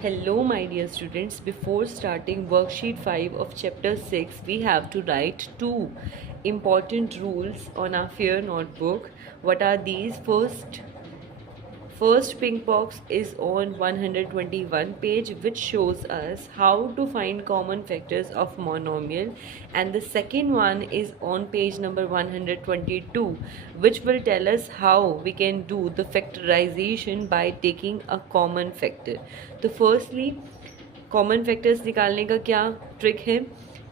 Hello, my dear students. Before starting worksheet 5 of chapter 6, we have to write two important rules on our fair notebook. What are these? First pink box is on 121 page, which shows us how to find common factors of monomial, and the second one is on page number 122, which will tell us how we can do the factorization by taking a common factor. तो firstly common factors निकालने का क्या trick है?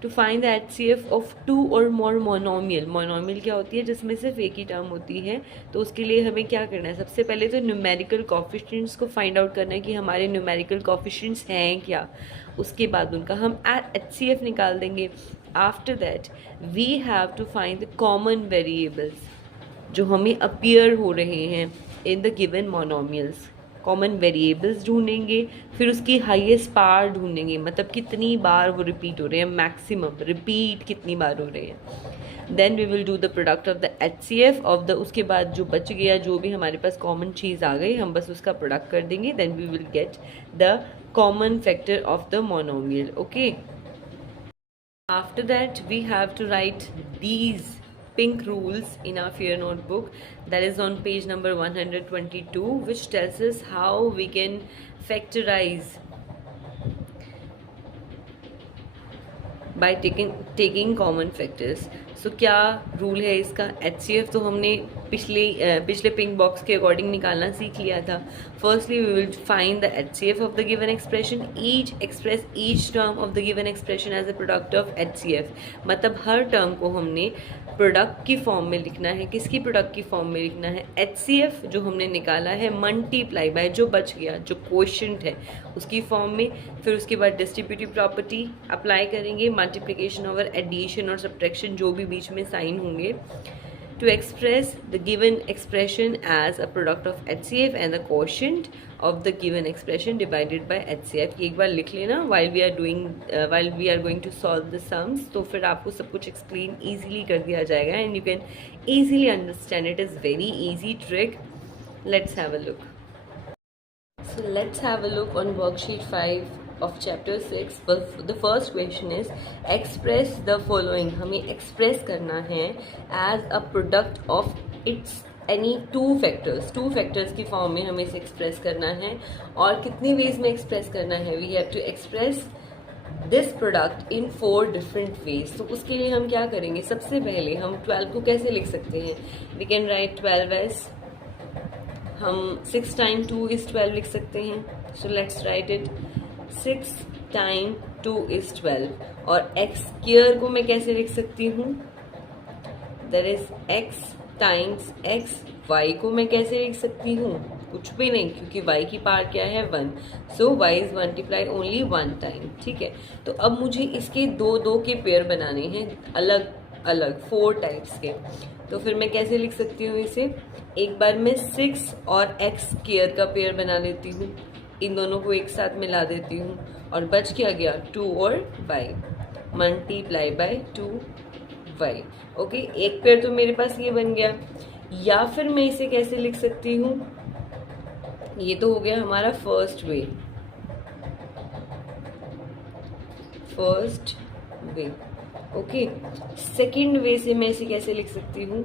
To find the HCF of two और more monomial. Monomial क्या होती है? जिसमें सिर्फ एक ही टर्म होती है. तो उसके लिए हमें क्या करना है? सबसे पहले तो न्यूमेरिकल कोफिशिएंट्स को फाइंड आउट करना है कि हमारे न्यूमेरिकल कोफिशिएंट्स हैं क्या. उसके बाद उनका हम HCF निकाल देंगे. After that we have to find the common variables जो हमें अपीयर हो रहे हैं in the given monomials. Common variables ढूंढेंगे, फिर उसकी हाईएस्ट पावर ढूंढेंगे, मतलब कितनी बार वो रिपीट हो रहे हैं, मैक्सिमम रिपीट कितनी बार हो रहे हैं. Then we will do the product of the HCF of the. उसके बाद जो बच गया, जो भी हमारे पास कॉमन चीज़ आ गई, हम बस उसका प्रोडक्ट कर देंगे. Then we will get the common factor of the monomial. Okay, after that we have to write these pink rules in our fair notebook, that is on page number 122, which tells us how we can factorize by taking common factors. सो क्या rule है इसका? HCF तो हमने पिछले pink box के according निकालना सीख लिया था. Firstly we will find the HCF of the given expression. Express each term of the given expression as a product of HCF. मतलब हर टर्म को हमने प्रोडक्ट की फॉर्म में लिखना है. किसकी प्रोडक्ट की फॉर्म में लिखना है? HCF जो हमने निकाला है मल्टीप्लाई बाय जो बच गया, जो क्वोशिएंट है, उसकी फॉर्म में. फिर उसके बाद डिस्ट्रीब्यूटिव प्रॉपर्टी अप्लाई करेंगे, मल्टीप्लिकेशन ओवर एडिशन और सब्ट्रैक्शन जो भी बीच में साइन होंगे, to express the given expression as a product of HCF and the quotient of the given expression divided by HCF. ये एक बार लिख लेना while we are going to solve the sums. तो फिर आपको सब कुछ एक्सप्लेन ईजिली कर दिया जाएगा and you can easily understand. It is very easy trick. Let's have a look. So let's have a look on worksheet 5 of chapter 6. The first question is express the following. हमें express करना है as a product of its any two factors की form में हमें इसे express करना है. और कितनी वेज में एक्सप्रेस करना है? We have to express this product in 4 different ways. तो उसके लिए हम क्या करेंगे? सबसे पहले हम 12 को कैसे लिख सकते हैं? वी कैन राइट 12 एज, हम 6 टाइम 2 इज 12 लिख सकते हैं. So let's write it. 6 time 2 is 12. और x स्क्वायर को मैं कैसे लिख सकती हूँ? That is x times x. y को मैं कैसे लिख सकती हूँ? कुछ भी नहीं, क्योंकि y की पावर क्या है? 1. सो y is multiply only 1 time. ठीक है, तो अब मुझे इसके दो के पेयर बनाने हैं, अलग अलग 4 टाइप्स के. तो फिर मैं कैसे लिख सकती हूँ इसे? एक बार मैं 6 और x स्क्वायर का पेयर बना लेती हूँ, इन दोनों को एक साथ मिला देती हूँ, और बच क्या गया? 2 और y multiply by 2y. Okay, एक पेयर तो मेरे पास ये बन गया. या फिर मैं इसे कैसे लिख सकती हूँ? ये तो हो गया हमारा first way. Okay, second way से मैं इसे कैसे लिख सकती हूँ?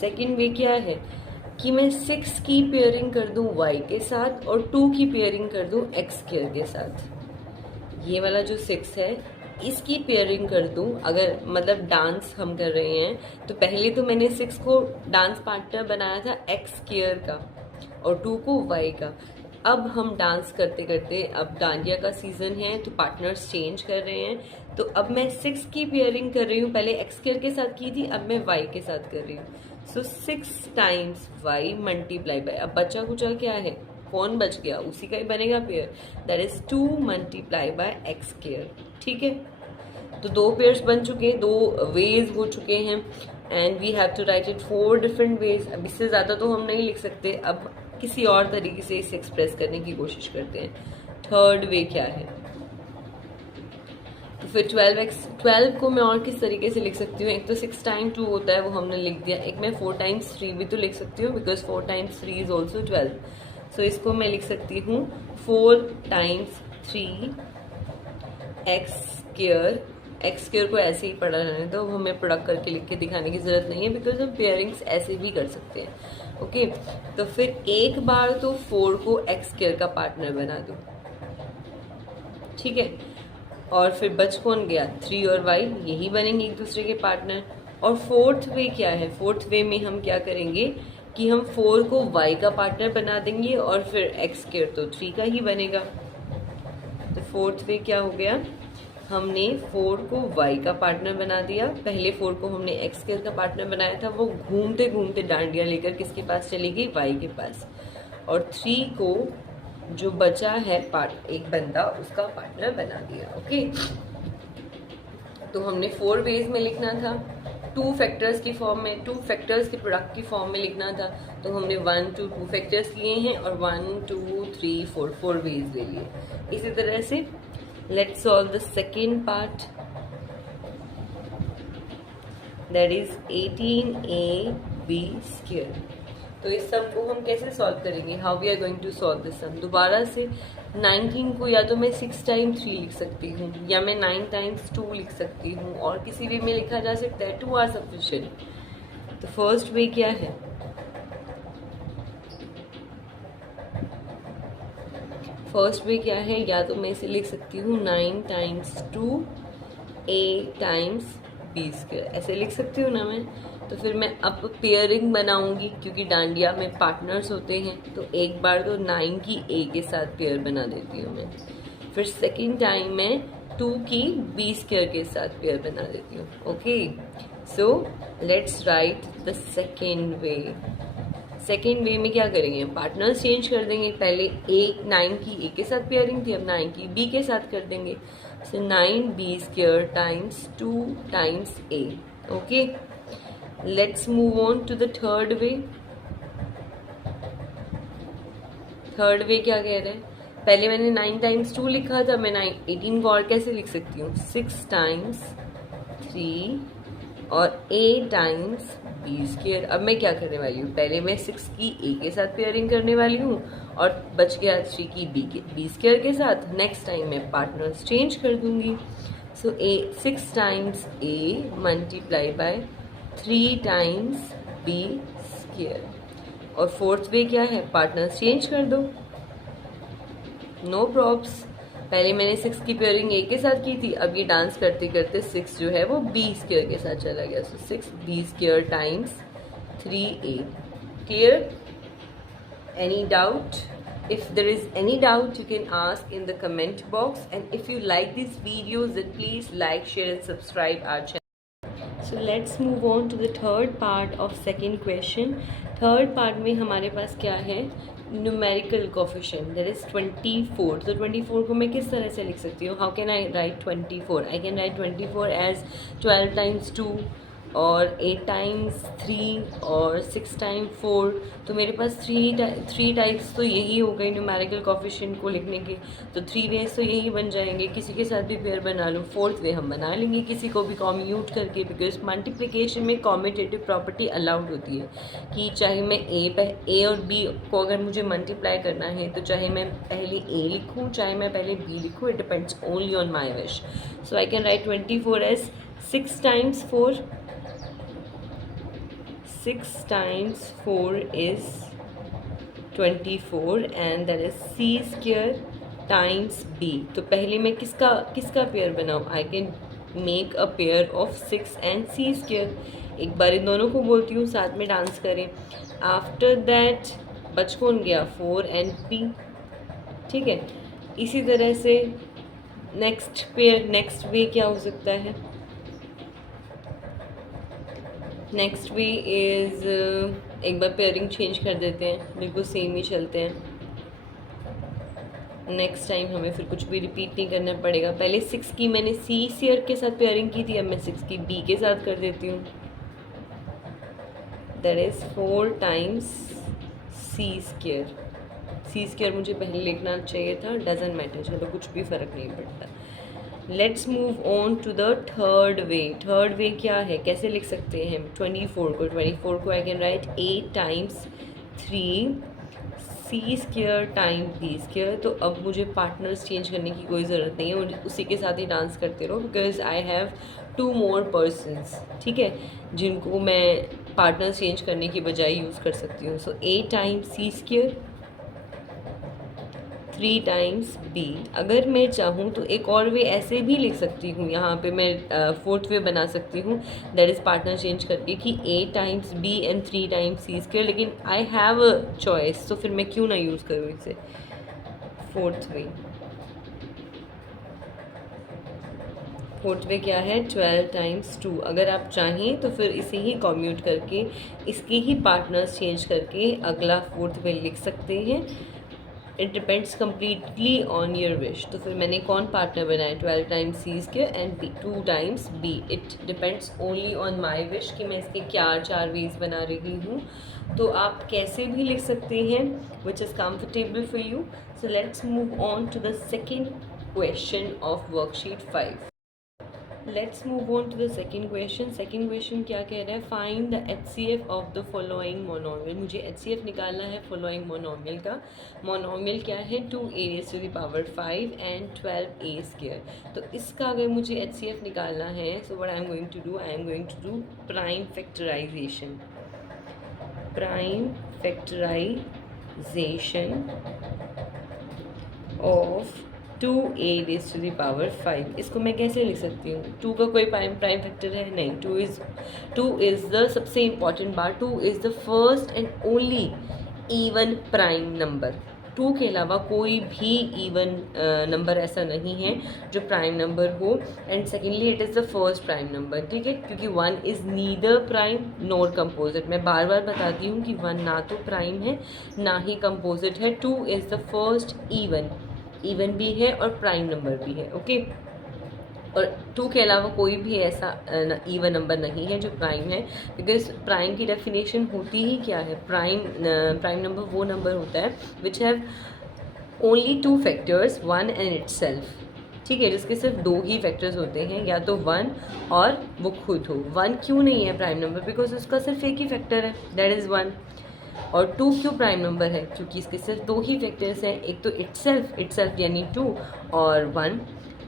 सेकेंड वे क्या है कि मैं 6 की पेयरिंग कर दूं y के साथ और 2 की पेयरिंग कर दूं x स्क्वायर के साथ. ये वाला जो 6 है इसकी पेयरिंग कर दूं. अगर मतलब डांस हम कर रहे हैं तो पहले तो मैंने 6 को डांस पार्टनर बनाया था x स्क्वायर का और 2 को y का. अब हम डांस करते करते, अब डांडिया का सीजन है तो पार्टनर्स चेंज कर रहे हैं. तो अब मैं 6 की पेयरिंग कर रही हूँ. पहले x स्क्वायर के साथ की थी, अब मैं y के साथ कर रही हूँ. सो 6 टाइम्स y मल्टीप्लाई बाय, अब बचा कुचा क्या है? कौन बच गया? उसी का ही बनेगा pair. That is 2 multiply by x square. ठीक है, तो 2 पेयर्स बन चुके, 2 वेज हो चुके हैं. And we have to write it 4 different ways. अब इससे ज़्यादा तो हम नहीं लिख सकते. अब किसी और तरीके से इसे एक्सप्रेस करने की कोशिश करते हैं. थर्ड वे क्या है? तो फिर 12 को मैं और किस तरीके से लिख सकती हूँ, एक तो 6 टाइम 2 होता है वो हमने लिख दिया, एक मैं 4 टाइम्स 3 भी तो लिख सकती हूँ बिकॉज 4 टाइम्स 3 इज ऑल्सो 12। सो इसको मैं लिख सकती हूँ 4 times 3 x square. X square को ऐसे ही पढ़ा रहने दो, हमें प्रोडक्ट करके लिख के दिखाने की ज़रूरत नहीं है बिकॉज हम पेयरिंग्स ऐसे भी कर सकते हैं। ओके तो फिर एक बार तो 4 को एक्स स्क्वायर का पार्टनर बना दो, ठीक है, और फिर बच कौन गया, 3 और y, यही बनेंगे एक दूसरे के पार्टनर। और फोर्थ वे क्या है, फोर्थ वे में हम क्या करेंगे कि हम 4 को y का पार्टनर बना देंगे और फिर x स्क्वायर तो 3 का ही बनेगा। तो फोर्थ वे क्या हो गया, हमने 4 को y का पार्टनर बना दिया, पहले 4 को हमने x स्क्वायर का पार्टनर बनाया था, वो घूमते घूमते डांडिया लेकर किसके पास चली गई, y के पास, और 3 को जो बचा है एक बंदा उसका पार्टनर बना दिया। ओके तो हमने 4 वेज में लिखना था, 2 फैक्टर्स की फॉर्म में, 2 फैक्टर्स के प्रोडक्ट की फॉर्म में लिखना था, तो हमने 1 2 2 फैक्टर्स लिए हैं और 1 2 3 4 वेज ले लिए। इसी तरह से let's solve the second part, that is 18ab square. तो इस सम को हम कैसे सॉल्व करेंगे, how we are going to solve this sum. दोबारा से 19 को या तो मैं 6 टाइम्स 3 लिख सकती हूँ या मैं 9 टाइम्स 2 लिख सकती हूँ, और किसी वे में लिखा जा सकता है, 2 आर सफिशिएंट। तो फर्स्ट वे क्या है, फर्स्ट वे क्या है, या तो मैं इसे लिख सकती हूँ 9 times 2 a times b square, ऐसे लिख सकती हूँ ना मैं। तो फिर मैं अब पेयरिंग बनाऊंगी क्योंकि डांडिया में पार्टनर्स होते हैं, तो एक बार तो 9 की a के साथ पेयर बना देती हूँ मैं, फिर सेकेंड टाइम मैं 2 की b स्क्वायर के साथ पेयर बना देती हूँ। Okay so let's write the second way. Second way में क्या करेंगे, पार्टनर्स चेंज कर देंगे, पहले 9 की a के साथ पेयरिंग थी, अब 9 की b के साथ कर देंगे। So 9b square times 2 times a। Okay let's move on to the third way. Third way क्या कह रहे हैं, पहले मैंने 9 टाइम्स 2 लिखा था, मैं 18 को और कैसे लिख सकती हूँ, 6 टाइम्स 3 और a टाइम्स b स्क्वायर। अब मैं क्या करने वाली हूँ, पहले मैं 6 की a के साथ पेयरिंग करने वाली हूँ और बच गया 3 की b स्क्वायर के साथ। नेक्स्ट टाइम मैं पार्टनर्स चेंज कर दूंगी। सो 6 times a multiply by 3 times b square. और फोर्थ वे क्या है, पार्टनर्स चेंज कर दो, नो प्रॉब्स। पहले मैंने 6 की पेयरिंग a के साथ की थी, अब ये डांस करते करते 6 जो है वो b स्क्वायर के साथ चला गया। सो 6b square times 3a। Clear, any doubt? If there is any doubt, you can ask in the comment box, and if you like these videos, then please like, share and subscribe our channel. So let's move on to the third part of second question. Third part में हमारे पास क्या है, numerical coefficient, that is 24. तो 24 को मैं किस तरह से लिख सकती हूँ, how can I write 24? I can write 24 as 12 times 2 और 8 टाइम्स 3 और 6 टाइम 4। तो मेरे पास 3 टाइप्स तो यही हो गई न्यूमेरिकल कोफिशिएंट को लिखने के, तो 3 वेज तो यही बन जाएंगे। किसी के साथ भी पेयर बना लो, फोर्थ वे हम बना लेंगे किसी को भी कॉम्यूट करके, बिकॉज मल्टीप्लिकेशन में कॉम्यूटेटिव प्रॉपर्टी अलाउड होती है कि चाहे मैं ए और बी को अगर मुझे मल्टीप्लाई करना है तो चाहे मैं पहले ए लिखूँ चाहे मैं पहले बी लिखूँ, it depends only on my wish. So I can write 24 as 6 times 4, 6 times 4 is 24 and that is c square times b। तो पहले मैं किसका पेयर बनाऊँ, I can make a pair of 6 and c square. एक बार इन दोनों को बोलती हूँ साथ में डांस करें। आफ्टर दैट बच कौन गया, 4 एंड p, ठीक है। इसी तरह से नेक्स्ट पेयर, नेक्स्ट वे क्या हो सकता है, नेक्स्ट वे इज़ एक बार पेयरिंग चेंज कर देते हैं, बिल्कुल सेम ही चलते हैं। नेक्स्ट टाइम हमें फिर कुछ भी रिपीट नहीं करना पड़ेगा। पहले 6 की मैंने सी स्क्वायर के साथ पेयरिंग की थी, अब मैं 6 की बी के साथ कर देती हूँ, that is 4 times C square. C square मुझे पहले लिखना चाहिए था, डजेंट मैटर, चलो कुछ भी फ़र्क नहीं पड़ता। Let's move on to the third way. Third way क्या है, कैसे लिख सकते हैं 24 को I can write A times 3 c² time b²। तो अब मुझे पार्टनर्स चेंज करने की कोई ज़रूरत नहीं है, मुझे उसी के साथ ही डांस करते रहो, because I have 2 more persons, ठीक है, जिनको मैं पार्टनर्स चेंज करने की बजाय यूज़ कर सकती हूँ। सो a times c², 3 times b। अगर मैं चाहूँ तो एक और वे ऐसे भी लिख सकती हूँ, यहाँ पे मैं फोर्थ वे बना सकती हूँ, दैट इज़ पार्टनर चेंज करके कि a times b and 3 times c², लेकिन आई हैव अ चॉइस, तो फिर मैं क्यों ना यूज़ करूँ इसे। फोर्थ वे क्या है 12 टाइम्स 2। अगर आप चाहें तो फिर इसे ही कॉम्यूट करके इसके ही पार्टनर्स चेंज करके अगला फोर्थ वे लिख सकते हैं। It depends completely on your wish. तो फिर मैंने कौन पार्टनर बनाया 12 times c² and 2 times b। It depends only on my wish कि मैं इसके क्या 4 वेज बना रही हूँ। तो आप कैसे भी लिख सकते हैं which is comfortable for you. So let's move on to the second question of worksheet 5। Let's move on to the second question. Second question क्या कह रहा है, find the HCF of the following monomial. मुझे HCF निकालना है following monomial का। Monomial क्या है 2a⁵ एंड 12a²। तो इसका अगर मुझे HCF निकालना है, so what I am going to do, I am going to do prime factorization. Prime factorization of 2a⁵। इसको मैं कैसे लिख सकती हूँ, 2 का कोई प्राइम फैक्टर है नहीं, 2 इज़ द सबसे इम्पॉर्टेंट बात, 2 is the first and only even prime number. 2 के अलावा कोई भी इवन नंबर ऐसा नहीं है जो प्राइम नंबर हो। And secondly it is the first prime number, ठीक है, क्योंकि 1 is neither prime NOR composite. मैं बार बार बताती हूँ कि 1 ना तो प्राइम है ना ही कंपोजिट है। 2 इज़ द फर्स्ट इवन भी है और प्राइम नंबर भी है, ओके। और 2 के अलावा कोई भी ऐसा इवन नंबर नहीं है जो प्राइम है, बिकॉज प्राइम की डेफिनेशन होती ही क्या है, प्राइम नंबर वो नंबर होता है which have only 2 factors 1 and itself, ठीक है, जिसके सिर्फ 2 ही फैक्टर्स होते हैं, या तो 1 और वो खुद हो। 1 क्यों नहीं है प्राइम नंबर, बिकॉज उसका सिर्फ एक ही फैक्टर है, दैट इज़ 1। और 2 क्यों प्राइम नंबर है, क्योंकि इसके सिर्फ 2 ही फैक्टर्स हैं, एक तो इटसेल्फ यानी 2 और 1।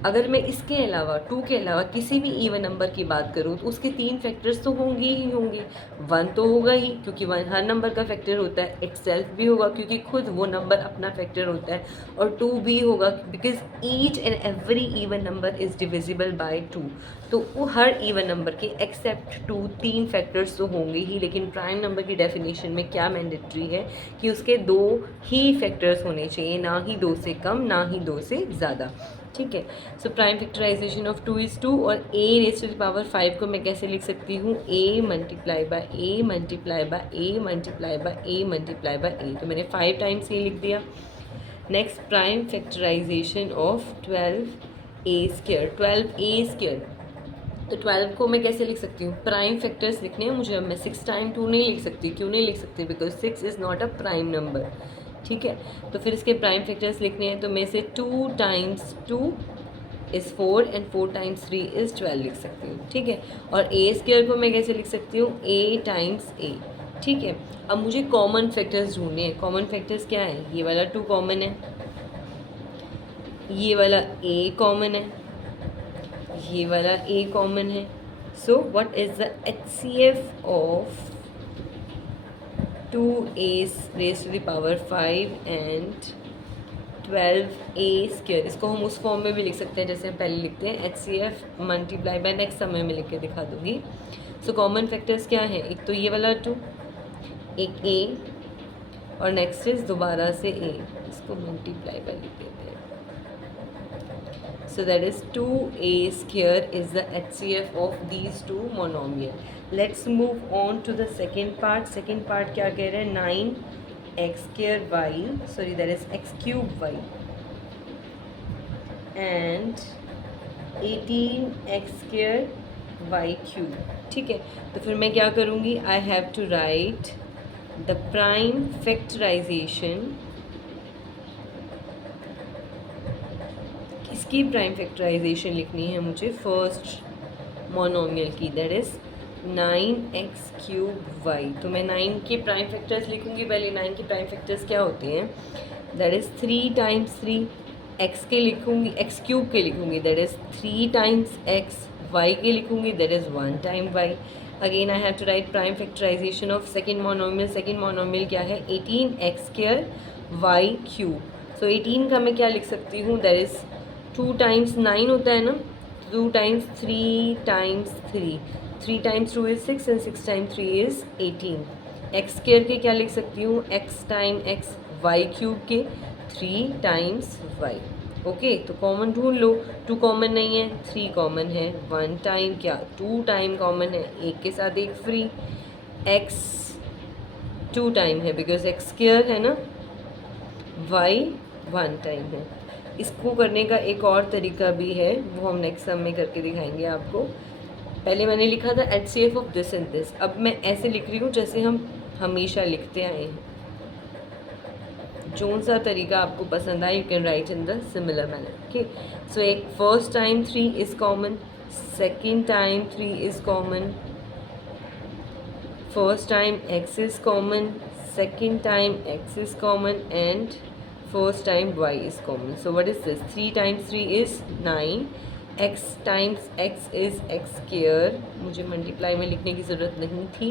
अगर मैं इसके अलावा 2 के अलावा किसी भी इवन नंबर की बात करूँ तो उसके 3 फैक्टर्स तो होंगे ही होंगे। 1 तो होगा ही क्योंकि 1 हर नंबर का फैक्टर होता है, इटसेल्फ भी होगा क्योंकि खुद वो नंबर अपना फैक्टर होता है, और 2 भी होगा because each and every even number is divisible by 2। तो वो हर इवन नंबर के एक्सेप्ट 2 3 फैक्टर्स तो होंगे ही, लेकिन प्राइम नंबर की डेफिनेशन में क्या मैंडेटरी है कि उसके 2 ही फैक्टर्स होने चाहिए, ना ही 2 से कम ना ही 2 से ज़्यादा, ठीक है। So prime factorization of 2 is 2। और a⁵ को मैं कैसे लिख सकती हूँ, a multiply by a multiply by a multiply by a multiply by a। तो मैंने 5 टाइम्स ये लिख दिया। Next prime factorization of 12a²। 12a², तो 12 को मैं कैसे लिख सकती हूँ, प्राइम फैक्टर्स लिखने हैं मुझे, अब मैं 6 टाइम 2 नहीं लिख सकती। क्यों नहीं लिख सकती, because 6 is not a prime number, ठीक है। तो फिर इसके प्राइम फैक्टर्स लिखने हैं, तो मैं इसे 2 times 2 is 4 and 4 times 3 is 12 लिख सकती हूँ, ठीक है। और a² को मैं कैसे लिख सकती हूँ, a टाइम्स a, ठीक है। अब मुझे कॉमन फैक्टर्स ढूंढने हैं। कॉमन फैक्टर्स क्या है, ये वाला 2 कॉमन है, ये वाला a कॉमन है, ये वाला a कॉमन है। So what is the HCF of 2a⁵ and 12a²। इसको हम उस फॉर्म में भी लिख सकते हैं जैसे हम पहले लिखते हैं, HCF मल्टीप्लाई बाय, नेक्स्ट समय में लिख के दिखा दूँगी। सो कॉमन फैक्टर्स क्या है, एक तो ये वाला 2, एक a, और नेक्स्ट इज दोबारा से a, इसको मल्टीप्लाई बाय लिख देते हैं। So that is 2a² is the HCF of these two monomial. Let's move on to the second part. Second part क्या कह रहे हैं, 9x² y, sorry that is x³ y and 18x² y³, ठीक है। तो फिर मैं क्या करूँगी, I have to write the prime factorization इसकी प्राइम फैक्टराइजेशन लिखनी है मुझे फर्स्ट मोनोमियल की, दैट इज़ 9x³ y। तो मैं 9 के प्राइम फैक्टर्स लिखूंगी पहले। 9 के प्राइम फैक्टर्स क्या होते हैं, दैट इज़ 3 टाइम्स 3, x के लिखूंगी, x³ के लिखूंगी, that is 3 times x, y के लिखूंगी, that is 1 time y। Again I have to write prime factorization of second monomial. Second monomial क्या है, 18x² y³। सो 18 का मैं क्या लिख सकती हूँ, दैट इज़ 2 टाइम्स 9 होता है ना, 2 times 3 times 3, 3 times 2 is 6 and 6 times 3 is 18। x² के क्या लिख सकती हूँ, x टाइम x, y³ के 3 टाइम्स y। ओके, तो कॉमन ढूंढ लो। 2 कॉमन नहीं है, 3 कॉमन है, 1 टाइम क्या 2 टाइम कॉमन है, एक के साथ एक फ्री, x 2 टाइम है बिकॉज x² है ना, y 1 टाइम है। इसको करने का एक और तरीका भी है, वो हम नेक्स्ट सम में करके दिखाएंगे आपको। पहले मैंने लिखा था HCF of this and this, अब मैं ऐसे लिख रही हूँ जैसे हम हमेशा लिखते आए हैं। जोन सा तरीका आपको पसंद आए, you can write in the similar manner. Okay, so एक first time 3 is common, second time 3 is common, first time x is common, second time x is common and first time y is common. So what is this, 3 times 3 is 9, x times x is x²। मुझे multiply में लिखने की ज़रूरत नहीं थी,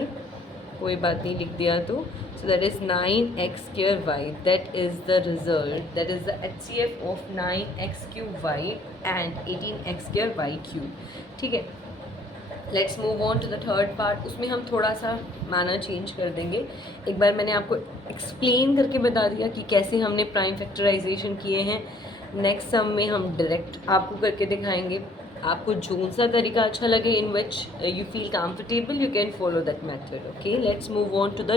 कोई बात नहीं, लिख दिया तो। So that is 9x² y, that is the result, that is the HCF of 9x³ y and 18x² y³। ठीक है, let's move on to the third part. उसमें हम थोड़ा सा मैनर चेंज कर देंगे। एक बार मैंने आपको एक्सप्लेन करके बता दिया कि कैसे हमने प्राइम फैक्टराइजेशन किए हैं। नेक्स्ट सम में हम डायरेक्ट आपको करके दिखाएंगे। आपको जोन सा तरीका अच्छा लगे, in which you feel comfortable, you can follow that method. Okay, let's move on to the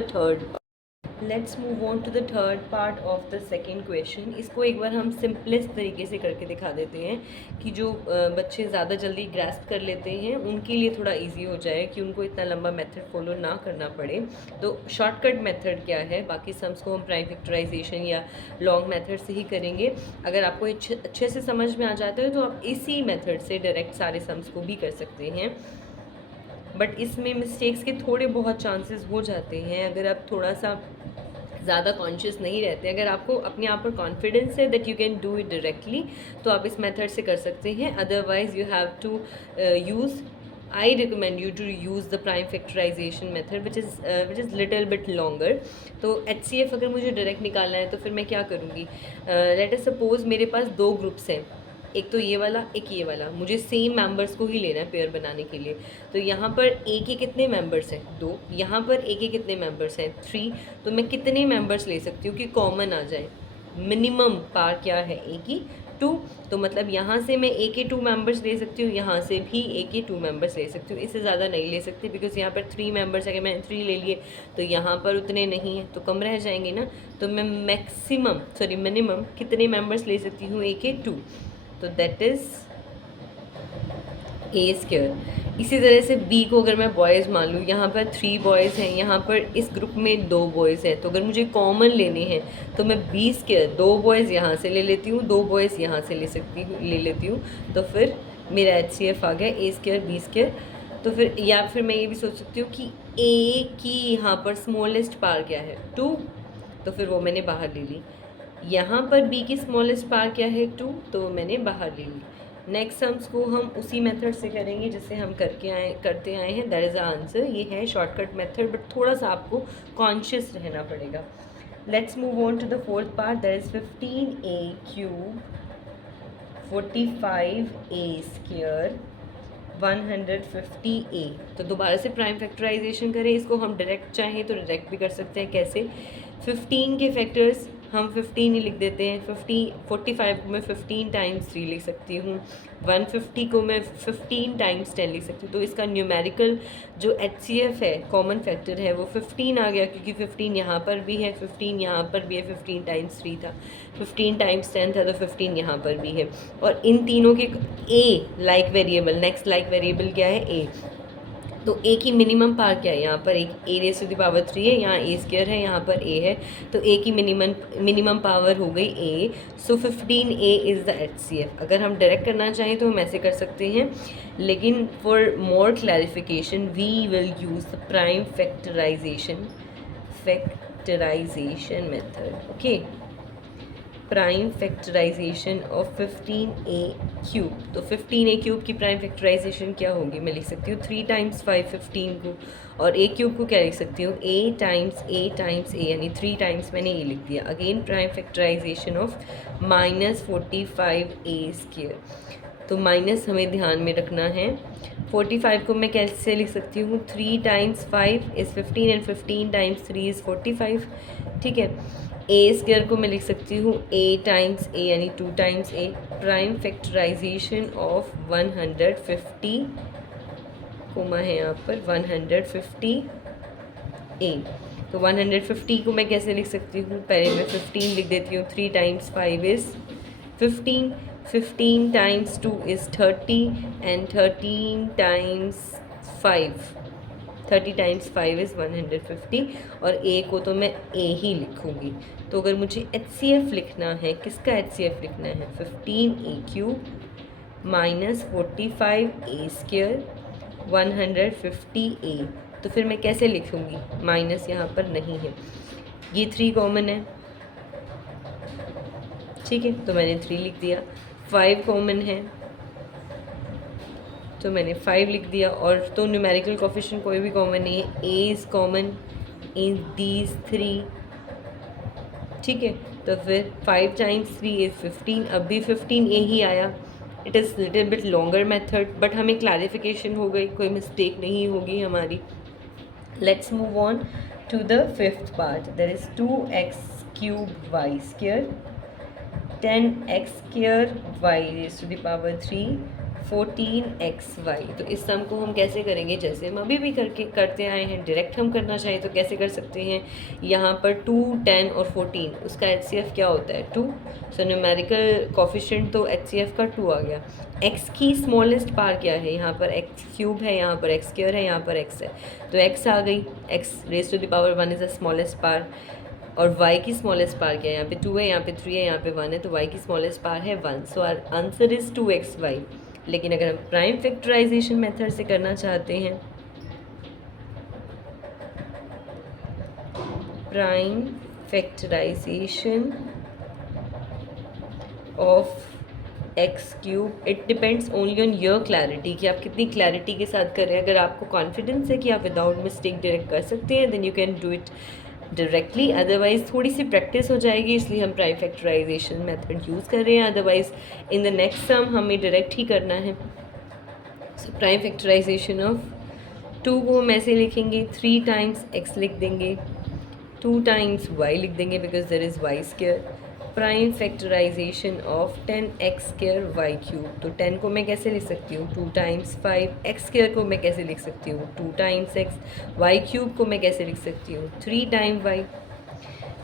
third part of the second question. इसको एक बार हम सिंपलेस्ट तरीके से करके दिखा देते हैं कि जो बच्चे ज़्यादा जल्दी ग्रास्प कर लेते हैं उनके लिए थोड़ा इजी हो जाए, कि उनको इतना लंबा मेथड फॉलो ना करना पड़े। तो शॉर्टकट मेथड क्या है, बाकी सम्स को हम प्राइम फैक्टराइजेशन या लॉन्ग मेथड से ही करेंगे। अगर आपको अच्छे से समझ में आ जाता है तो आप इसी मेथड से डायरेक्ट सारे सम्स को भी कर सकते हैं, बट इसमें मिस्टेक्स के थोड़े बहुत चांसेस हो जाते हैं अगर आप थोड़ा सा ज़्यादा कॉन्शियस नहीं रहते। अगर आपको अपने आप पर कॉन्फिडेंस है that you can do it directly, तो आप इस मेथड से कर सकते हैं। Otherwise you have to use, I recommend you to use the prime factorization method which is little bit longer. तो HCF अगर मुझे डायरेक्ट निकालना है तो फिर मैं क्या करूँगी, लेट अस सपोज मेरे पास 2 ग्रुप्स हैं, एक तो ये वाला, एक ये वाला, मुझे सेम मेंबर्स को ही लेना है पेयर बनाने के लिए। तो यहाँ पर ए के कितने मेंबर्स हैं, 2, यहाँ पर ए के कितने मेंबर्स हैं, 3। तो मैं कितने मेंबर्स ले सकती हूँ कि कॉमन आ जाए, मिनिमम पार क्या है ए की, 2। तो मतलब यहाँ से मैं ए के 2 मेंबर्स ले सकती हूँ, यहाँ से भी ए के 2 मेंबर्स ले सकती हूँ, इससे ज़्यादा नहीं ले सकती बिकॉज यहाँ पर 3 मेंबर्स, अगर मैंने 3 ले लिए तो यहाँ पर उतने नहीं हैं तो कम रह जाएंगे ना। तो मैं मिनिमम कितने मेंबर्स ले सकती हूँ, ए के 2, तो दैट इज़ A²। इसी तरह से B को अगर मैं बॉयज़ मान लूँ, यहाँ पर 3 बॉयज़ हैं, यहाँ पर इस ग्रुप में 2 बॉयज़ हैं, तो अगर मुझे कॉमन लेने हैं तो मैं B², 2 बॉयज़ यहाँ से ले लेती हूँ, 2 बॉयज़ यहाँ से ले लेती हूँ, तो फिर मेरा HCF आ गया A² B²। तो फिर या फिर मैं ये भी सोच सकती हूँ कि A की यहाँ पर स्मॉलेस्ट पार क्या है, 2, तो फिर वो मैंने बाहर ले ली। यहाँ पर B की स्मॉलेस्ट पार क्या है, 2, तो मैंने बाहर ले ली। नेक्स्ट सम्स को हम उसी मेथड से करेंगे जिससे हम करते आए हैं, दैट इज़ द आंसर। ये है शॉर्टकट मेथड, बट थोड़ा सा आपको कॉन्शियस रहना पड़ेगा। Let's move on to the fourth part, that is 15a³ 45a² 150a। तो दोबारा से प्राइम फैक्टराइजेशन करें, इसको हम डायरेक्ट चाहें तो डायरेक्ट भी कर सकते हैं। कैसे, 15 के फैक्टर्स हम 15 ही लिख देते हैं। 45 को मैं 15 टाइम्स 3 लिख सकती हूँ, 150 को मैं 15 टाइम्स 10 लिख सकती हूँ। तो इसका न्यूमेरिकल जो HCF है, कॉमन फैक्टर है, वो 15 आ गया, क्योंकि 15 यहाँ पर भी है, 15 यहाँ पर भी है, 15 टाइम्स 3 था, 15 टाइम्स 10 था, तो 15 यहाँ पर भी है। और इन तीनों के A like variable, next like variable क्या है, A। तो ए की मिनिमम पावर क्या है, यहाँ पर एक ए रेज़ टू द पावर 3 है, यहाँ ए स्क्वायर है, यहाँ पर ए है, तो ए की मिनिमम पावर हो गई ए। सो 15a इज़ द HCF। अगर हम डायरेक्ट करना चाहें तो हम ऐसे कर सकते हैं, लेकिन for more clarification we will use the prime factorization method. Okay, prime factorization of 15a cube. तो 15a क्यूब की प्राइम फैक्टराइजेशन क्या होगी, मैं लिख सकती हूँ 3 टाइम्स 5 15 को, और a क्यूब को क्या लिख सकती हूँ a टाइम्स a, यानी 3 टाइम्स मैंने ये लिख दिया। Again prime factorization of -45a square. तो माइनस हमें ध्यान में रखना है। 45 को मैं कैसे लिख सकती हूँ, 3 times 5 is 15 and 15 times 3 is 45। ठीक है, ए स्क्वायर को मैं लिख सकती हूँ a टाइम्स a, यानी 2 times a। Prime factorization of 150 comma है यहाँ पर 150 a। तो 150 को मैं कैसे लिख सकती हूँ, पहले मैं 15 लिख देती हूँ, 3 times 5 is 15, 15 times 2 is 30 and 13 times 30 times 5 is 150, और ए को तो मैं ए ही लिखूँगी। तो अगर मुझे HCF लिखना है, किसका HCF लिखना है, 15a cube minus 45a square 150a, तो फिर मैं कैसे लिखूँगी, माइनस यहाँ पर नहीं है, ये 3 कॉमन है, ठीक है, तो मैंने 3 लिख दिया। 5 कॉमन है तो मैंने 5 लिख दिया, और तो न्यूमेरिकल कोफिशिएंट कोई भी कॉमन नहीं है, a is common in these 3। ठीक है, तो फिर 5 टाइम्स 3 इज़ 15, अब भी 15a ही आया। It is little bit longer method, but हमें क्लैरिफिकेशन हो गई, कोई मिस्टेक नहीं होगी हमारी। Let's move on to the 5th part, that is 2x cube y square 10x square y raise to the power 3 14xy। तो इस सम को हम कैसे करेंगे, जैसे हम अभी भी करते आए हैं, डायरेक्ट हम करना चाहें तो कैसे कर सकते हैं। यहाँ पर 2, 10 और 14, उसका HCF क्या होता है 2। सो न्यूमेरिकल कोफिशिएंट तो HCF का 2 आ गया। x की स्मॉलेस्ट पार क्या है, यहाँ पर x क्यूब है, यहाँ पर x स्क्वायर है, यहाँ पर x है, तो x आ गई, x raise to the power 1 is the smallest power. और y की स्मॉलेस्ट पार क्या है, यहाँ पे 2 है, यहाँ पे 3 है, यहाँ पे 1 है, तो y की स्मॉलेस्ट पार है 1। So our answer is 2xy। लेकिन अगर हम प्राइम फैक्टराइजेशन मेथड से करना चाहते हैं, prime factorization of X cube, it depends only on your clarity, कि आप कितनी क्लैरिटी के साथ कर रहे हैं। अगर आपको कॉन्फिडेंस है कि आप विदाउट मिस्टेक डायरेक्ट कर सकते हैं, then you can do it directly. Otherwise थोड़ी सी प्रैक्टिस हो जाएगी, इसलिए हम प्राइम फैक्टराइजेशन मेथड यूज़ कर रहे हैं। Otherwise in the next sum हमें डायरेक्ट ही करना है। सो प्राइम फैक्टराइजेशन ऑफ 2 को हम ऐसे लिखेंगे, 3 टाइम्स x लिख देंगे, 2 टाइम्स y लिख देंगे because there is y square. Prime factorization of 10x square y cube, तो 10 को मैं कैसे लिख सकती हूँ 2 टाइम्स 5, x स्क्वायर को मैं कैसे लिख सकती हूँ 2 टाइम्स x, y क्यूब को मैं कैसे लिख सकती हूँ 3 time y।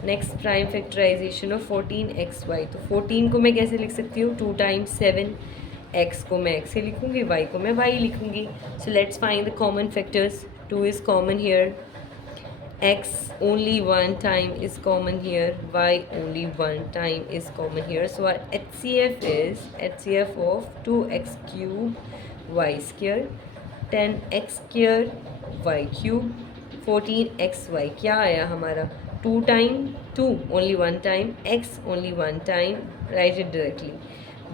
Next prime factorization of 14xy, तो 14 को मैं कैसे लिख सकती हूँ 2 टाइम्स 7, x को मैं x से लिखूँगी, y को मैं y लिखूँगी। So let's find the common factors. 2 is common here, x only one time is common here, y only one time is common here. So our HCF is HCF of 2x cube y square 10x square y cube 14xy। क्या आया हमारा 2 time 2 only one time, x only one time, write it directly,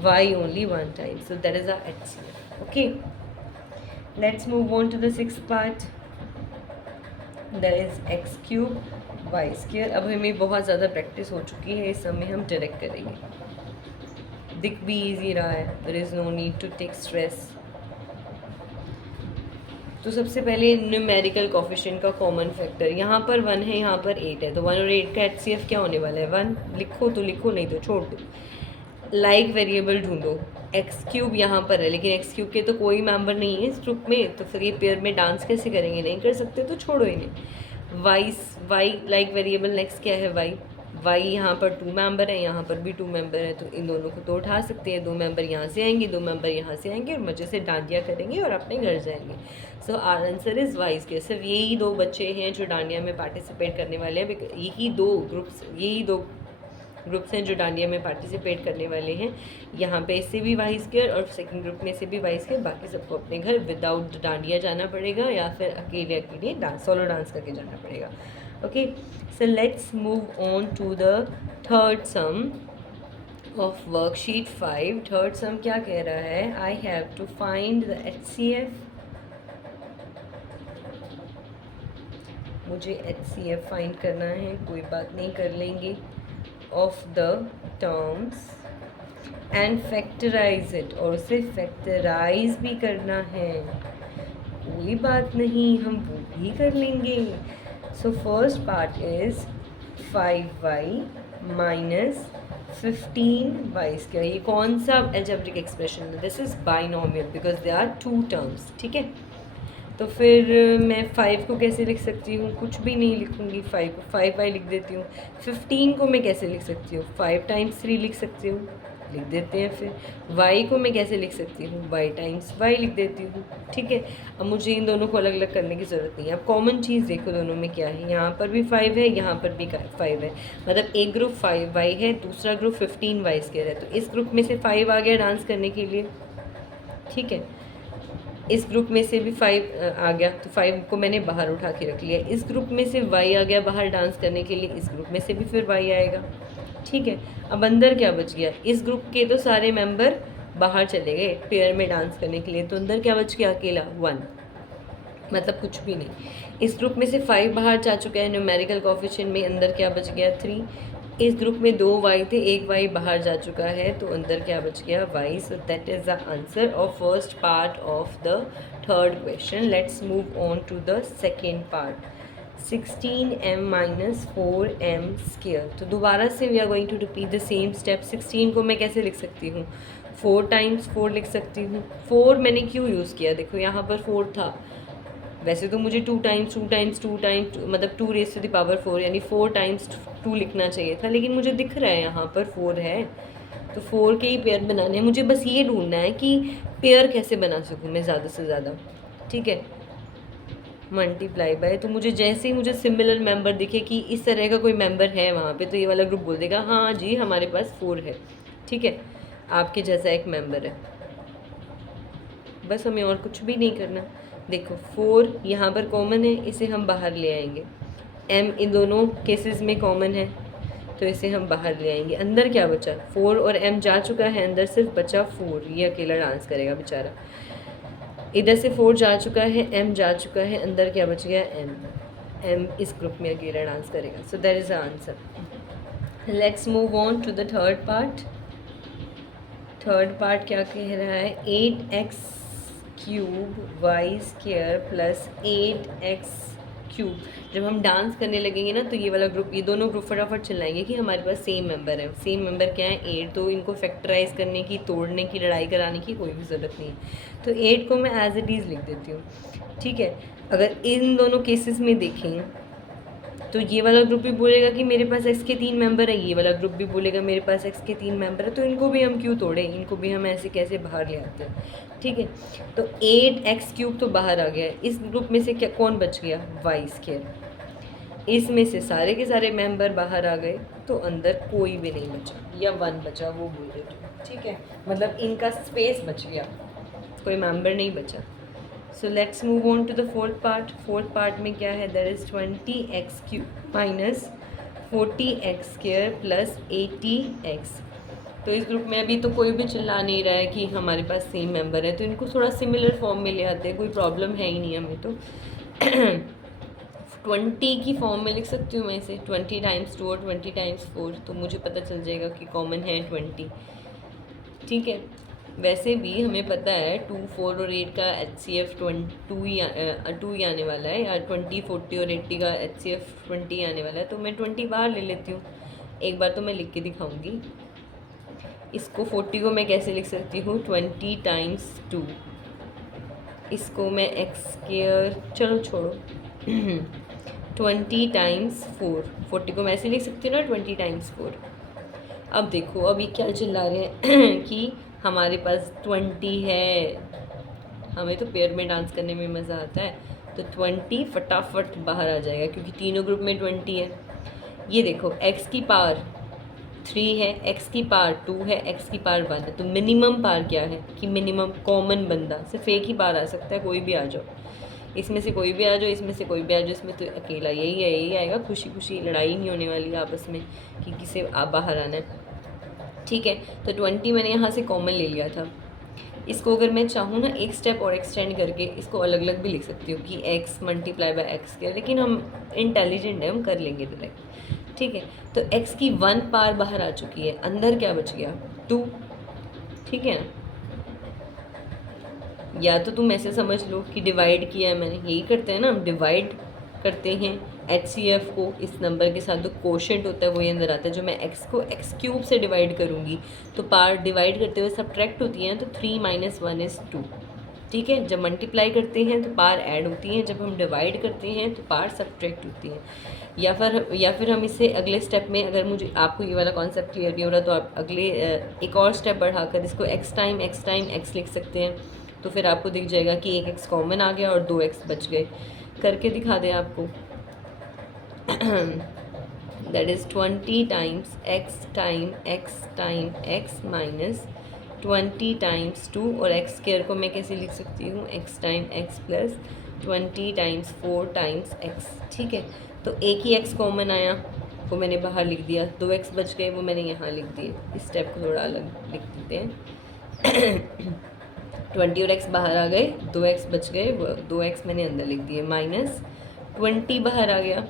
y only one time. So that is our HCF. Okay, let's move on to the 6th part, that is x cube y square. अब हमें बहुत ज़्यादा practice हो चुकी है, इस समय हम डायरेक्ट करेंगे, दिख भी ईजी रहा है, there is no need to take stress. तो सबसे पहले न्यूमेरिकल कोफिशिएंट का कॉमन फैक्टर, यहाँ पर 1 है, यहाँ पर 8 है, तो 1 और 8 का HCF क्या होने वाला है 1। लिखो तो लिखो, नहीं तो छोड़ दो। लाइक वेरिएबल ढूंढो, एक्स क्यूब यहाँ पर है, लेकिन एक्स क्यूब के तो कोई मेंबर नहीं है इस ग्रुप में, तो फिर ये पेयर में डांस कैसे करेंगे, नहीं कर सकते, तो छोड़ो इन्हें। वाई लाइक वेरिएबल नेक्स्ट क्या है वाई यहाँ पर 2 मेंबर है, यहाँ पर भी 2 मेंबर है, तो इन दोनों को तो उठा सकते हैं। 2 मेंबर यहाँ से आएंगे, 2 मेंबर यहाँ से आएंगे और मज़े से डांडिया करेंगे और अपने घर जाएंगे। So our answer is y square. सिर्फ यही 2 बच्चे हैं जो डांडिया में पार्टिसिपेट करने वाले हैं। यही दो ग्रुप्स हैं जो डांडिया में पार्टिसिपेट करने वाले हैं। यहाँ पे इससे भी वाई स्क्वायर और सेकंड ग्रुप में से भी वाई स्क्वायर। बाकी सबको अपने घर विदाउट डांडिया जाना पड़ेगा या फिर अकेले सोलो डांस करके जाना पड़ेगा। Okay, so let's move on to the third sum of worksheet 5। Third sum क्या कह रहा है? I have to find the HCF। मुझे HCF फाइंड करना है, कोई बात नहीं, कर लेंगे, of the terms and factorize it, और उसे factorize भी करना है, कोई बात नहीं, हम वो भी कर लेंगे। so first part is 5y minus 15y square। ये कौन सा algebraic expression है? this is binomial because there are 2 terms। ठीक है, तो फिर मैं 5 को कैसे लिख सकती हूँ? कुछ भी नहीं लिखूँगी, 5 को 5y लिख देती हूँ। 15 को मैं कैसे लिख सकती हूँ? 5 टाइम्स 3 लिख सकती हूँ, लिख देते हैं। फिर y को मैं कैसे लिख सकती हूँ? y टाइम्स y लिख देती हूँ। ठीक है, अब मुझे इन दोनों को अलग अलग करने की ज़रूरत नहीं है। अब कॉमन चीज़ देखो दोनों में क्या है, यहाँ पर भी 5 है, यहाँ पर भी 5 है, मतलब एक ग्रुप 5y है, दूसरा ग्रुप 15y स्क्वायर है। तो इस ग्रुप में से 5 आ गया डांस करने के लिए। ठीक है, इस ग्रुप में से भी 5 आ गया, तो 5 को मैंने बाहर उठा के रख लिया। इस ग्रुप में से y आ गया बाहर डांस करने के लिए, इस ग्रुप में से भी फिर y आएगा। ठीक है, अब अंदर क्या बच गया? इस ग्रुप के तो सारे मेंबर बाहर चले गए पेयर में डांस करने के लिए, तो अंदर क्या बच गया? अकेला 1, मतलब कुछ भी नहीं। इस ग्रुप में से 5 बाहर जा चुका है न्यूमेरिकल कोएफिशिएंट में, अंदर क्या बच गया? 3। इस ग्रुप में 2 y थे, एक y बाहर जा चुका है, तो अंदर क्या बच गया? y। So that is the answer of first part of the third question. Let's move on to the second part. 16m minus 4m square. तो दोबारा से we are going to repeat the same step. 16 को मैं कैसे लिख सकती हूँ? 4 times 4 लिख सकती हूँ। 4 मैंने क्यों यूज़ किया? देखो यहाँ पर 4 था, वैसे तो मुझे 2 टाइम्स मतलब 2 रेज़ टू द पावर 4 यानी 4 टाइम्स 2 लिखना चाहिए था, लेकिन मुझे दिख रहा है यहाँ पर 4 है, तो 4 के ही पेयर बनाने हैं। मुझे बस ये ढूंढना है कि पेयर कैसे बना सकूँ मैं ज़्यादा से ज़्यादा। ठीक है, मल्टीप्लाई बाय, तो मुझे जैसे ही मुझे सिमिलर मेंबर दिखे कि इस तरह का कोई मेंबर है वहाँ पे, तो ये वाला ग्रुप बोल देगा हाँ जी हमारे पास 4 है। ठीक है, आपके जैसा एक मेंबर है, बस हमें और कुछ भी नहीं करना। देखो 4 यहाँ पर कॉमन है, इसे हम बाहर ले आएंगे। m इन दोनों केसेस में कॉमन है, तो इसे हम बाहर ले आएंगे। अंदर क्या बचा? 4 और m जा चुका है, अंदर सिर्फ बचा 4। ये अकेला डांस करेगा बेचारा। इधर से 4 जा चुका है, m जा चुका है, अंदर क्या बच गया? m इस ग्रुप में अकेला डांस करेगा। So that is the answer. Let's move on to the third part. Third part क्या कह रहा है? 8x cube Y square plus 8x cube. जब हम डांस करने लगेंगे ना, तो ये वाला ग्रुप, ये दोनों ग्रुप फटाफट चिल्लाएंगे कि हमारे पास सेम मेंबर है। सेम मेंबर क्या है? 8। तो इनको फैक्टराइज करने की, तोड़ने की, लड़ाई कराने की कोई भी ज़रूरत नहीं है। तो 8 को मैं एज इट इज़ लिख देती हूँ। ठीक है, अगर इन दोनों केसेस में देखें तो ये वाला ग्रुप भी बोलेगा कि मेरे पास x के 3 मेंबर है, ये वाला ग्रुप भी बोलेगा मेरे पास x के 3 मेंबर है, तो इनको भी हम क्यों तोड़ें? इनको भी हम ऐसे कैसे बाहर ले आते हैं? ठीक है, तो 8x क्यूब तो बाहर आ गया है। इस ग्रुप में से क्या कौन बच गया? y square. इसमें से सारे के सारे मेंबर बाहर आ गए, तो अंदर कोई भी नहीं बचा, या 1 बचा, वो बोल रहे थे। ठीक है, मतलब इनका स्पेस बच गया, कोई मेंबर नहीं बचा। So let's move on to the fourth part. Fourth part में क्या है? That is 20x cube minus 40x square plus 80x। तो इस ग्रुप में अभी तो कोई भी चिल्ला नहीं रहा है कि हमारे पास सेम मेंबर है, तो इनको थोड़ा सिमिलर फॉर्म में ले आते हैं, कोई प्रॉब्लम है ही नहीं हमें। तो 20 की फॉर्म में लिख सकती हूँ मैं इसे, 20 टाइम्स 2 और 20 टाइम्स 4, तो मुझे पता चल जाएगा कि कॉमन है 20। ठीक है, वैसे भी हमें पता है 2, 4 और 8 का HCF 2 ही आने वाला है, या 20, 40 और 80 का HCF 20 आने वाला है, तो मैं 20 बाहर ले लेती हूँ। एक बार तो मैं लिख के दिखाऊंगी। इसको 40 को मैं कैसे लिख सकती हूँ? 20 टाइम्स 2। इसको मैं x स्क्वायर, चलो छोड़ो 20 टाइम्स 4, 40 को मैं ऐसे लिख सकती हूँ ना, 20 टाइम्स 4। अब देखो, अब ये क्या चिल्ला रहे हैं कि हमारे पास 20 है, हमें तो पेयर में डांस करने में मज़ा आता है, तो 20 फटाफट बाहर आ जाएगा क्योंकि तीनों ग्रुप में 20 है। ये देखो, x की पावर 3 है, x की पावर 2 है, x की पावर 1 है, तो मिनिमम पावर क्या है कि मिनिमम कॉमन बंदा सिर्फ एक ही पावर आ सकता है, कोई भी आ जाओ, इसमें से कोई भी आ जाओ, इसमें से कोई भी आ जाओ, इसमें तो अकेला यही है, यही आएगा। खुशी खुशी लड़ाई नहीं होने वाली आपस में कि किसे आप बाहर आना है, ठीक है। तो 20 मैंने यहाँ से कॉमन ले लिया था। इसको अगर मैं चाहूँ ना एक स्टेप और एक्सटेंड करके इसको अलग अलग भी लिख सकती हूँ कि x मल्टीप्लाई बाय एक्स के, लेकिन हम इंटेलिजेंट है, हम कर लेंगे डायरेक्ट, ठीक है। तो x की 1 पावर बाहर आ चुकी है, अंदर क्या बच गया 2, ठीक है ना। या तो तुम ऐसे समझ लो कि डिवाइड किया है मैंने, यही करते हैं ना हम, डिवाइड करते हैं HCF को इस नंबर के साथ, जो कोशेंट होता है वही अंदर आता है। जो मैं x को x क्यूब से डिवाइड करूँगी तो पार्ट डिवाइड करते हुए सब्ट्रैक्ट होती हैं, तो 3 - 1 = 2, ठीक है। जब मल्टीप्लाई करते हैं तो पार ऐड होती हैं, जब हम डिवाइड करते हैं तो पार सब्ट्रैक्ट होती हैं। या फिर हम इससे अगले स्टेप में, अगर मुझे आपको ये वाला कॉन्सेप्ट क्लियर नहीं हो रहा तो आप अगले एक और स्टेप बढ़ाकर इसको x टाइम x लिख सकते हैं, तो फिर आपको दिख जाएगा कि एक x कॉमन आ गया और 2x बच गए। करके दिखा दें आपको। That is 20 times x minus 20 times 2, और x स्क्वायर को मैं कैसे लिख सकती हूँ, x time x plus 20 times 4 times x, ठीक है। तो एक ही x कॉमन आया, वो मैंने बाहर लिख दिया, 2x बच गए, वो मैंने यहाँ लिख दिए। इस स्टेप को थोड़ा अलग लिख देते हैं। 20 और x बाहर आ गए, 2x बच गए, 2x मैंने अंदर लिख दिए, माइनस 20 बाहर आ गया,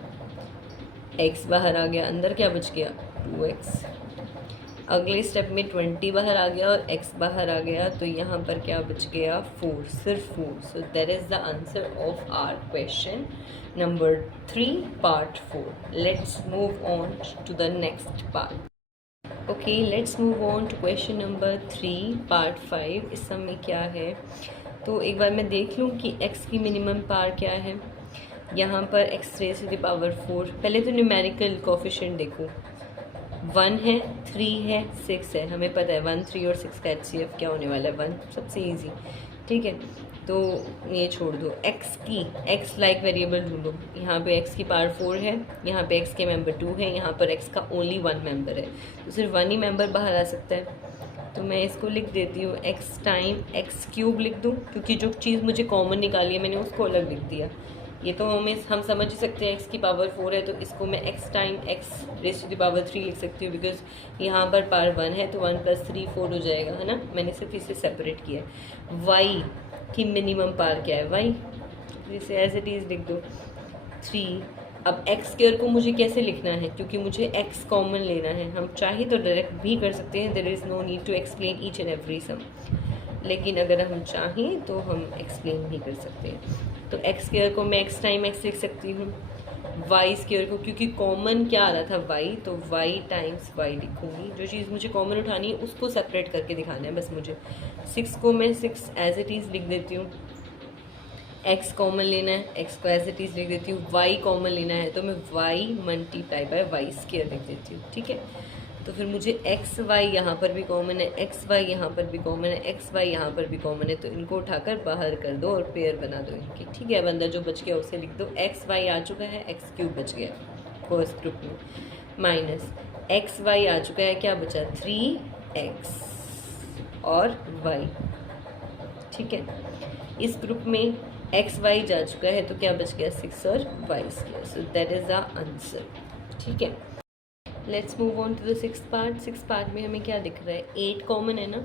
x बाहर आ गया, अंदर क्या बच गया 2x। अगले स्टेप में 20 बाहर आ गया और x बाहर आ गया, तो यहाँ पर क्या बच गया 4, सिर्फ 4। So that is the answer of our question number 3 part 4। Let's move on to the next part. Okay, let's move on to question number 3 part 5। इस समय क्या है, तो एक बार मैं देख लूँ कि x की मिनिमम पावर क्या है। यहाँ पर x raise to the power 4, पहले तो न्यूमेरिकल कोफिशिएंट देखो, 1 है, 3 है, 6 है, हमें पता है 1, 3 और 6 का HCF क्या होने वाला है 1, सबसे ईजी, ठीक है। तो ये छोड़ दो, x लाइक वेरिएबल ढूंढो। यहाँ पे x की पावर 4 है, यहाँ पे x के मेंबर 2 है, यहाँ पर x का ओनली 1 मेंबर है, तो सिर्फ 1 ही मेंबर बाहर आ सकता है। तो मैं इसको लिख देती हूँ x टाइम x क्यूब लिख दूँ, क्योंकि जो चीज़ मुझे कॉमन निकाली है मैंने उसको अलग लिख दिया। ये तो हम समझ ही सकते हैं x की पावर 4 है, तो इसको मैं x time x raise to the power 3 लिख सकती हूँ, बिकॉज यहाँ पर पावर 1 है तो 1 + 3 4 हो जाएगा, है ना। मैंने सिर्फ इसे सेपरेट किया है। y की मिनिमम पावर क्या है, y, इसे एज इट इज़ लिख दो 3। अब x स्क्वायर को मुझे कैसे लिखना है, क्योंकि मुझे x कॉमन लेना है। हम चाहे तो डायरेक्ट भी कर सकते हैं, there is no need to explain each and every sum, लेकिन अगर हम चाहें तो हम एक्सप्लेन भी कर सकते हैं। तो x स्क्वायर को मैं x टाइम x लिख सकती हूँ, y स्क्वायर को, क्योंकि कॉमन क्या आ रहा था y, तो y टाइम्स y लिखूँगी। जो चीज़ मुझे कॉमन उठानी है उसको सेपरेट करके दिखाना है बस मुझे। 6 को मैं 6 एज इट इज़ लिख देती हूँ, x कॉमन लेना है, x को एज इट इज़ लिख देती हूँ, y कॉमन लेना है तो मैं y multiply by y square लिख देती हूँ, ठीक है। तो फिर मुझे एक्स वाई यहाँ पर भी कॉमन है, एक्स वाई यहाँ पर भी कॉमन है, एक्स वाई यहाँ पर भी कॉमन है, तो इनको उठाकर बाहर कर दो और पेयर बना दो इनकी, ठीक है। अब अंदर जो बच गया उसे लिख दो, एक्स वाई आ चुका है, एक्स क्यूब बच गया फर्स्ट ग्रुप में, माइनस एक्स वाई आ चुका है, क्या बचा 3x और y, ठीक है। इस ग्रुप में एक्स वाई जा चुका है तो क्या बच गया 6 और y square. So that is the answer, ठीक है। Let's move on to the 6th part. 6th part में हमें क्या दिख रहा है, 8 कॉमन है ना,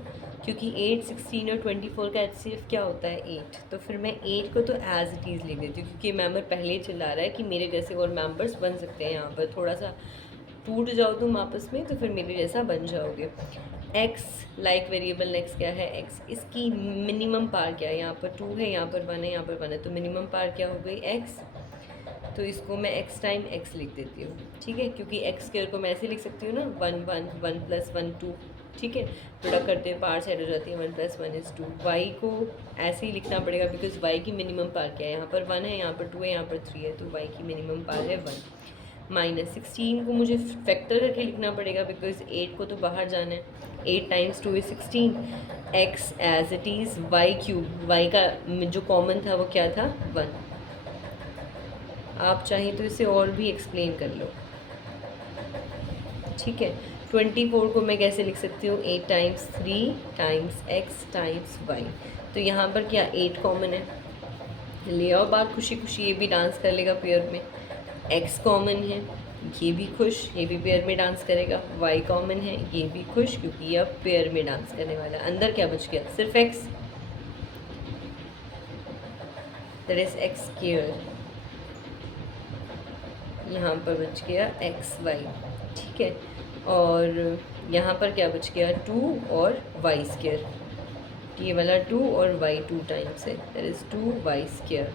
क्योंकि 8, 16 और 24 का HCF क्या होता है 8, तो फिर मैं 8 को तो एज इट इज़ लिख देती हूँ, क्योंकि मेंबर पहले ही चिल्ला रहा है कि मेरे जैसे और मेंबर्स बन सकते हैं। यहाँ पर थोड़ा सा टूट जाओ तुम आपस में तो फिर मेरे जैसा बन जाओगे। x लाइक वेरिएबल नेक्स्ट क्या है x, इसकी मिनिमम पावर क्या है, यहाँ पर 2 है, यहाँ पर 1 है, यहाँ पर 1 है, तो मिनिमम पावर क्या हो गई x, तो इसको मैं x टाइम x लिख देती हूँ, ठीक है, क्योंकि x स्क्वायर को मैं ऐसे लिख सकती हूँ ना, 1 + 1 2, ठीक है, प्रोडक्ट करते हैं पार साइड हो जाती है, 1 + 1 = 2। y को ऐसे ही लिखना पड़ेगा बिकॉज y की मिनिमम पार क्या है, यहाँ पर 1 है, यहाँ पर 2 है, यहाँ पर 3 है, तो y की मिनिमम पार है 1। -16 को मुझे फैक्टर करके लिखना पड़ेगा बिकॉज 8 को तो बाहर जाना है, 8 × 2 = 16। x as it is y³ y का जो कॉमन था वो क्या था, 1। आप चाहें तो इसे और भी एक्सप्लेन कर लो, ठीक है। 24 को मैं कैसे लिख सकती हूँ, 8 × 3 × x × y। तो यहाँ पर क्या 8 कॉमन है, ले आओ बात खुशी खुशी, ये भी डांस कर लेगा पेयर में। x कॉमन है, ये भी खुश, ये भी पेयर में डांस करेगा। y कॉमन है, ये भी खुश क्योंकि ये अब पेयर में डांस करने वाला है। अंदर क्या बच गया, सिर्फ x, दैट इज x²। यहाँ पर बच गया xy, ठीक है, और यहाँ पर क्या बच गया 2 और y², ये वाला 2 और y 2 टाइम्स है, दैट इज़ 2y²,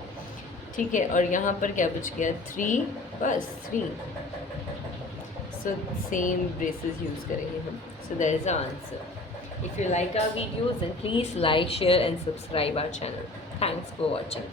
ठीक है, और यहाँ पर क्या बच गया 3, बस 3। सो सेम ब्रेसेस यूज़ करेंगे हम। So that is the answer. If you like our videos then please like, share and subscribe our channel. Thanks for watching.